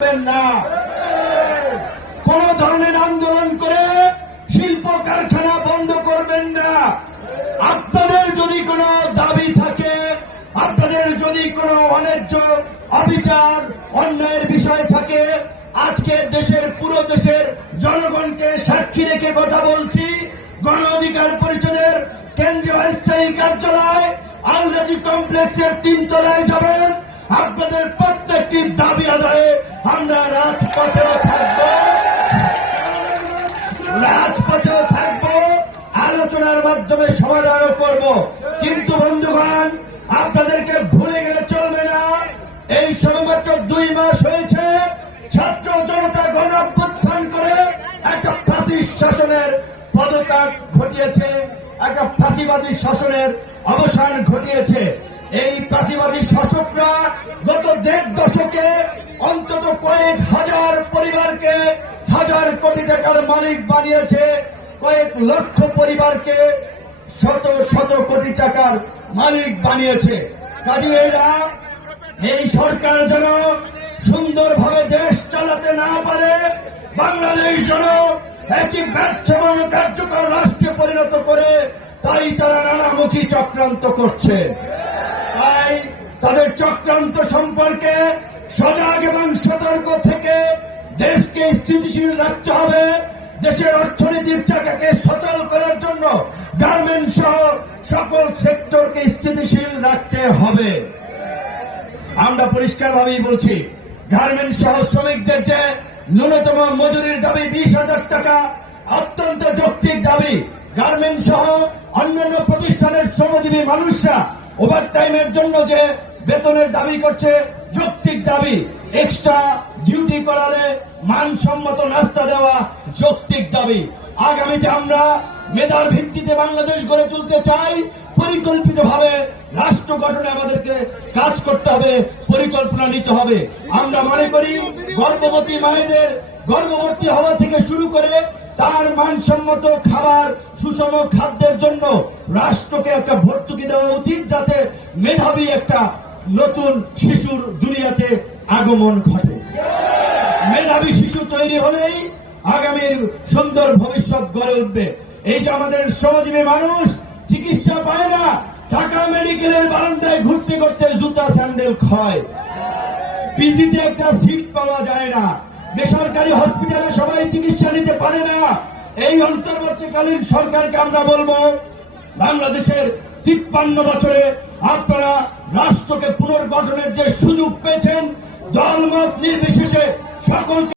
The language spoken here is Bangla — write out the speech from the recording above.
না। কোন ধরনের আন্দোলন করে শিল্প কারখানা বন্ধ করবেন না। আপনাদের যদি কোনো দাবি থাকে, আপনাদের যদি কোনো অন্যায্য অবিচার, অন্যায়ের বিষয় থাকে, আজকে দেশের, পুরো দেশের জনগণকে সাক্ষী রেখে কথা বলছি। গণ অধিকার পরিষদের কেন্দ্রীয় স্থায়ী কার্যালয় আলরাজি কমপ্লেক্সের তিন তলায় যাবেন। আপনাদের প্রত্যেকটি রাজপথেও থাকব, আলোচনার মাধ্যমে সমাধানও করব। কিন্তু বন্ধুগণ, আপনাদেরকে ভুলে গেলে চলবে না। এই সবেমাত্র দুই মাস হয়েছে, ছাত্র জনতা গণ করে একটা ফাঁসির শাসনের পদত্যাগ ঘটিয়েছে, একটা ফাঁসিবাদী শাসনের অবসান ঘটিয়েছে। এই ফাঁসিবাদী শাসকরা গত দেড় দশকে অন্তত কয়েক হাজার পরিবারকে হাজার কোটি টাকার মালিক বানিয়েছে কয়েক লক্ষ পরিবারকে শত শত কোটি টাকার মালিক বানিয়েছে। কাজে এরা, এই সরকার যেন সুন্দরভাবে দেশ চালাতে না পারে, বাংলাদেশ যেন একটি ব্যর্থ কার্যকর রাষ্ট্রে পরিণত করে, তাই তারা নানামুখী চক্রান্ত করছে। তাই তাদের চক্রান্ত সম্পর্কে সজাগ এবং সতর্ক থেকে স্থিতিশীল রাখতে হবে, দেশের অর্থনীতির চাকাকে সচল করার জন্য গার্মেন্ট সহ সকল সেক্টরকে স্থিতিশীল রাখতে হবে। আমরা পরিষ্কারভাবেই বলছি গার্মেন্ট সহ শ্রমিকদের যে ন্যূনতম মজুরির দাবি বিশ হাজার টাকা, অত্যন্ত যৌক্তিক দাবি। গার্মেন্ট সহ অন্যান্য প্রতিষ্ঠানের শ্রমজীবী মানুষরা ওভার টাইমের জন্য যে বেতনের দাবি করছে, যৌক্তিক দাবি। এক্সট্রা ডিউটি করালে মানসম্মত নাস্তা দেওয়া যৌক্তিক দাবি। আগামীতে আমরা মেধার ভিত্তিতে বাংলাদেশ গড়ে তুলতে চাই, পরিকল্পিতভাবে রাষ্ট্র গঠনে আমাদেরকে কাজ করতে হবে, পরিকল্পনা নিতে হবে। আমরা মনে করি, গর্ভবতী মায়েদের গর্ভবতী হওয়া থেকে শুরু করে তার মানসম্মত খাবার, সুষম খাদ্যের জন্য রাষ্ট্রকে একটা ভর্তুকি দেওয়া উচিত যাতে মেধাবী একটা নতুন শিশুর দুনিয়াতে আগমন ঘটে। মেধাবী শিশু তৈরি হলেই আগামীর সুন্দর ভবিষ্যৎ গড়ে উঠবে। এই যে আমাদের শ্রমজীবী মানুষ, চিকিৎসা পায় না, ঢাকা মেডিকেলের বারান্দায় ঘুরতে ঘুরতে জুতা স্যান্ডেল ক্ষয় পিজিতে একটা সিট পাওয়া যায় না। বেসরকারি হসপিটালে সবাই চিকিৎসা নিতে পারে না। এই অন্তর্বর্তীকালীন সরকারকে আমরা বলব, বাংলাদেশের তিপ্পান্ন বছরে আপনারা রাষ্ট্রকে পুনর্গঠনের যে সুযোগ পেয়েছেন, দলমত নির্বিশেষে সকল